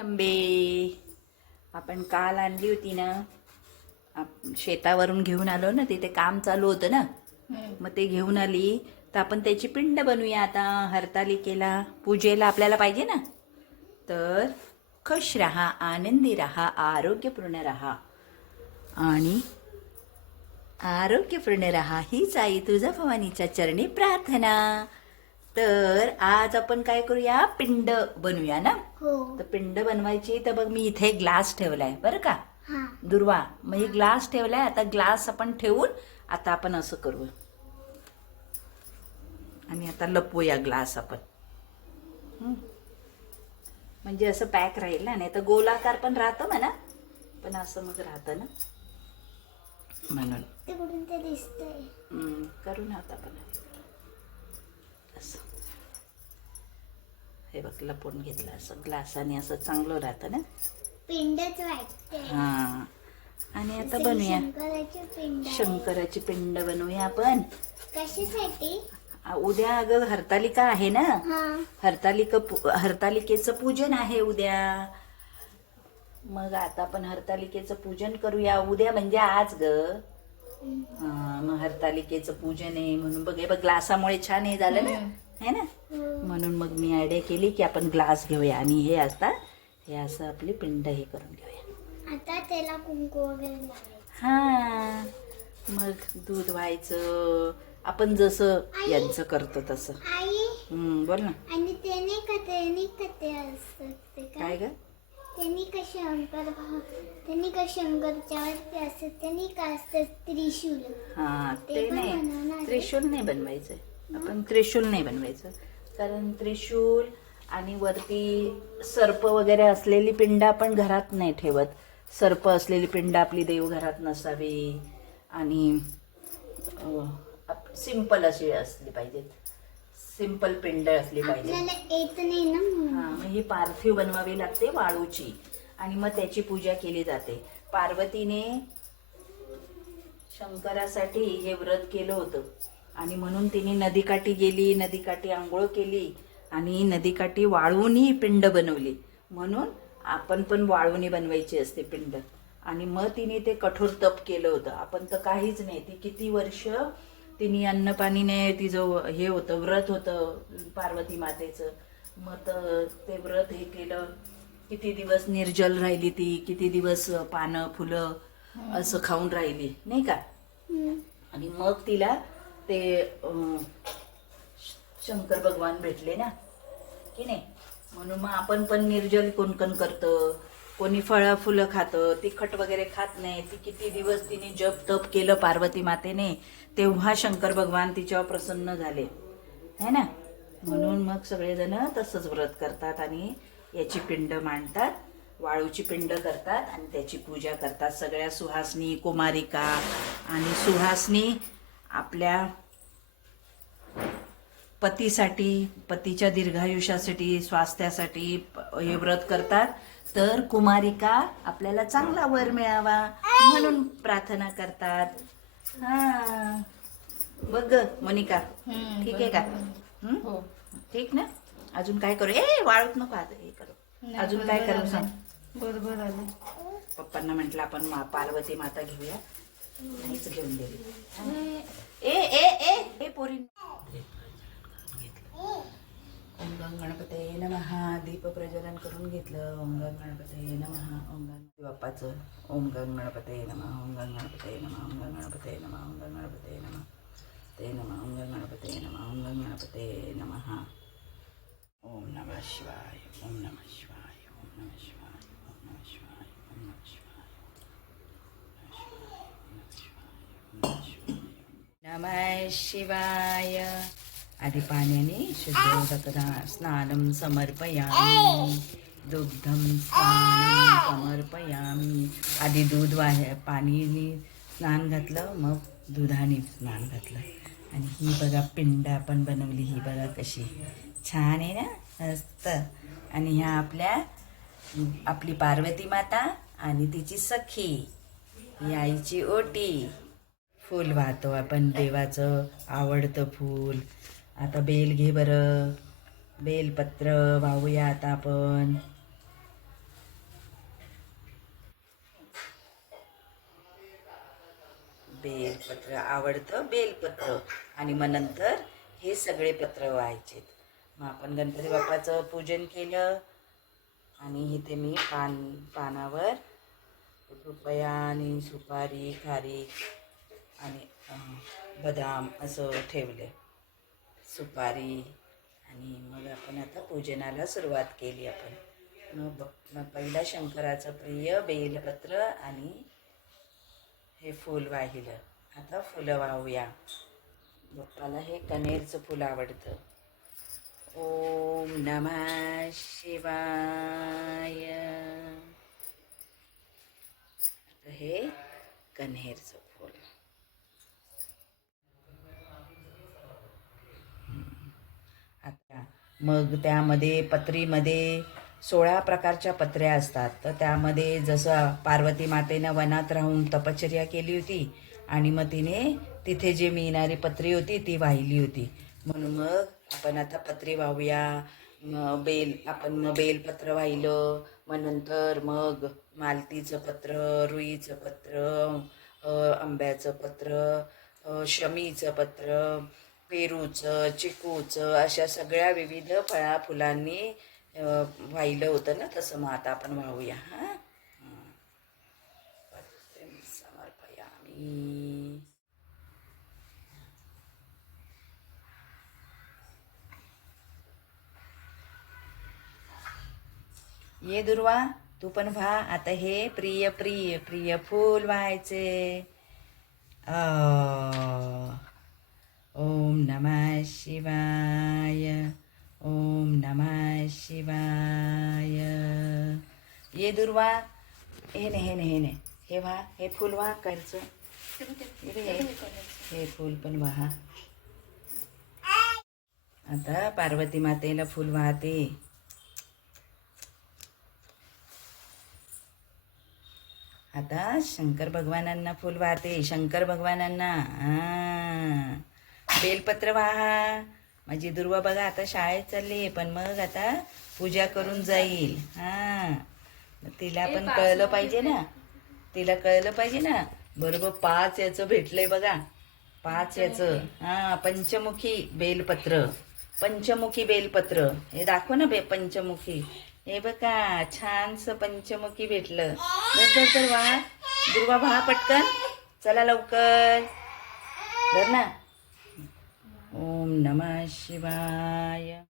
अंबे आपण काल आणली होती ना. आप- शेतावरून घेऊन आलो ना तिथे काम चालू होतं ना. मग ते घेऊन आली. तर आपण त्याची पिंड बनवूया आता हरतालिकेला. पूजेला आपल्याला पाहिजे ना. तर खुश राहा आनंदी राहा आरोग्यपूर्ण राहा. आणि आरोग्यपूर्ण राहा हीच आई तुझा भवानीच्या चरणी प्रार्थना. तर आज आपण काय करूया? पिंड बनवूया ना. हो. तर पिंड बनवायची तर बघ मी इथे ग्लास ठेवलाय बरं का? हा. दुर्वा मग हे ग्लास ठेवलाय आता ग्लास आपण ठेवून आता आपण असं करू. आणि आता लपवूया ग्लास आपण. हं? म्हणजे असं पॅक राहील ना नाही तर गोलाकार पण राहतं म्हणा. पण असं मग राहतं ना. म्हणून. ते दिसतंय. हं, करू ना आता आपण. हे बघ लपवून घेतलं असं. ग्लासाने असं चांगलं राहतं ना? पिंडच हा. आणि आता बनवूया शंकराची पिंड बनवूया आपण. कशासाठी? उद्या अगं हरतालिका आहे ना? हा. हरतालिका हरतालिकेचं पूजन आहे उद्या. मग आता आपण हरतालिकेचं पूजन करूया. उद्या म्हणजे आज ग. मग हरतालिकेचं पूजन आहे म्हणून. बघ हे बघ ग्लासामुळे छान हे झालं ना? है ना. म्हणून मग मी आयडिया केली की आपण ग्लास घेऊया आणि हे आता हे असं आपली पिंड हे करून घेऊया. आता त्याला कुंकू वगैरे हा मग दूध व्हायचं आपण जसं यांचं करतो तसं. बोल ना. आणि त्याने का त्याने का ते असतात ते काय ग? त्यांनी का शंकर भाव त्यांनी का शंकरच्या वरती असतात त्यांनी का असतात त्रिशूल? हा ते नाही. त्रिशूल नाही बनवायचं आपण त्रिशूल नाही बनवायचं. कारण त्रिशूल आणि वरती सर्प वगैरे असलेली पिंड आपण घरात नाही ठेवत. सर्प असलेली पिंड आपली देवघरात नसावी. आणि सिंपल अशी असली पाहिजेत. सिंपल पिंड असली पाहिजे आपल्याला येत नाही ना म्हणून. हा मग ही पार्थिव बनवावी लागते वाळूची. आणि मग त्याची पूजा केली जाते. पार्वतीने शंकरासाठी हे व्रत केलं होतं. आणि म्हणून तिने नदीकाठी गेली नदीकाठी आंघोळ केली आणि नदीकाठी वाळूनी पिंड बनवली. म्हणून आपण पण वाळूनी बनवायची असते पिंड. आणि मग तिने ते कठोर तप केलं होतं. आपण तर काहीच नाही. ती किती वर्ष तिने अन्नपाणीने तिचं हे होतं व्रत होतं पार्वती मातेचं मग ते व्रत हे केलं. किती दिवस निर्जल राहिली ती किती दिवस पानं फुलं असं खाऊन राहिली. नाही का. आणि मग तिला ते शंकर भगवान भेटले ना? की नाही? म्हणून मग आपण पण निर्जल कोणकण करतं कोणी फळं फुलं खातं तिखट वगैरे खात नाही ती किती दिवस तिने जप तप केलं पार्वती मातेने तेव्हा शंकर भगवान तिच्यावर प्रसन्न झाले. है ना? म्हणून मग सगळेजण तसंच व्रत करतात आणि याची पिंड मांडतात वाळूची पिंड करतात आणि त्याची पूजा करतात. सगळ्या सुहासनी कुमारिका आणि सुहासनी आपल्या पतीसाठी पतीच्या दीर्घायुष्यासाठी स्वास्थ्यासाठी हे व्रत करतात. तर कुमारिका आपल्याला चांगला वर मिळावा म्हणून प्रार्थना करतात. हा. बघ ग, मोनिका. ठीक आहे का? हं? ठीक ना? अजून काय करू? ए वाळूत नको आता हे करू. अजून काय करू सांग? बरोबर आले पप्पांना म्हटलं आपण मा- पार्वती माता घेऊया. नाहीच घेऊन दिली ए ए ए ए पोरी ओम गं गणपते नमः दीप प्रज्वलन करून घेतलं ओम गं गणपते नमः ओम गण बाप्पाचं ओम गं गणपते नमः ओम गं गणपते नमः ओम गं गणपते नमः ओम गं गणपते नमः ते नमः ओम गं गणपते नमः ओम गं गणपते नमः ओम नमः शिवाय ओम नमः शिवाय ओम नमः शिवाय ओम नमः शिवाय ओम नमः शिवाय नमः शिवाय आधी पाण्याने शुद्ध स्नानं समर्पयामी दुग्धम स्नानं समर्पयामी. आधी दूध वाहे पाणीने स्नान घातलं मग दुधाने स्नान घातलं. आणि ही बघा पिंड आपण बनवली ही बघा कशी. छान आहे ना? मस्त. आणि ह्या आपल्या आपली पार्वती माता आणि तिची सखी ही आईची ओटी. फूल वाहतो आपण देवाचं आवडतं फूल. आता बेल घे बरं. बेलपत्र वाहूया आता आपण. बेलपत्र आवडतं बेलपत्र. आणि मग नंतर हे सगळे पत्र व्हायचे मग आपण गणपती बाप्पाचं पूजन केलं. आणि इथे मी पान पानावर कृपया आणि सुपारी खारी आणि बदाम असं ठेवले सुपारी आणि मग आपण आता पूजनाला सुरुवात केली आपण. मग ब- मग पहिला शंकराचं प्रिय बेलपत्र आणि हे फूल वाहिलं. आता फुलं वाहूया. बाप्पाला हे कनेरचं फुल आवडतं. ओम नमः शिवाय. हे कन्हेरचं फूल आता मग त्यामध्ये पत्रीमध्ये सोळा प्रकारच्या पत्र्या असतात. तर त्यामध्ये जसं पार्वती मातेनं वनात राहून तपश्चर्या केली होती आणि मग तिने तिथे जे मिळणारी पत्री होती ती वाहिली होती. म्हणून मग आपण आता पत्री वाहूया. मग बेल आपण मग बेलपत्र वाहिलं. मग नंतर मग मालतीचं पत्र रुईचं पत्र आंब्याचं पत्र शमीचं पत्र पेरूचं चिकूचं अशा सगळ्या विविध फळा फुलांनी वाहिलं होतं ना तसं मग आता आपण वाहूया हां? ये दुर्वा तू पण व्हा आता हे प्रिय प्रिय प्रिय फूल व्हायचे. ओम नमः शिवाय ओम नमः शिवाय. ये दुर्वा हे ने हे ने हे ने. हे व्हा हे फूल व्हा करचं हे हे फूल पण वाहा. आता पार्वती मातेला फूल वाहते. आता शंकर भगवानांना फुल वाहते. शंकर भगवानांना. हा. बेलपत्र वाहा. माझी दुर्वा बघा आता शाळेत चालली पण मग आता पूजा करून जाईल. हा. तिला पण कळलं पाहिजे ना. तिला कळलं पाहिजे ना. बरोबर पाच याचं भेटलंय बघा. पाच याचं. हा पंचमुखी बेलपत्र. पंचमुखी बेलपत्र. हे दाखव ना बे पंचमुखी. हे बघा छानसं पंचमुखी भेटलं. धर तर वा दुर्वा भा पटकन. चला लवकर. धर ना. ओम नमः शिवाय।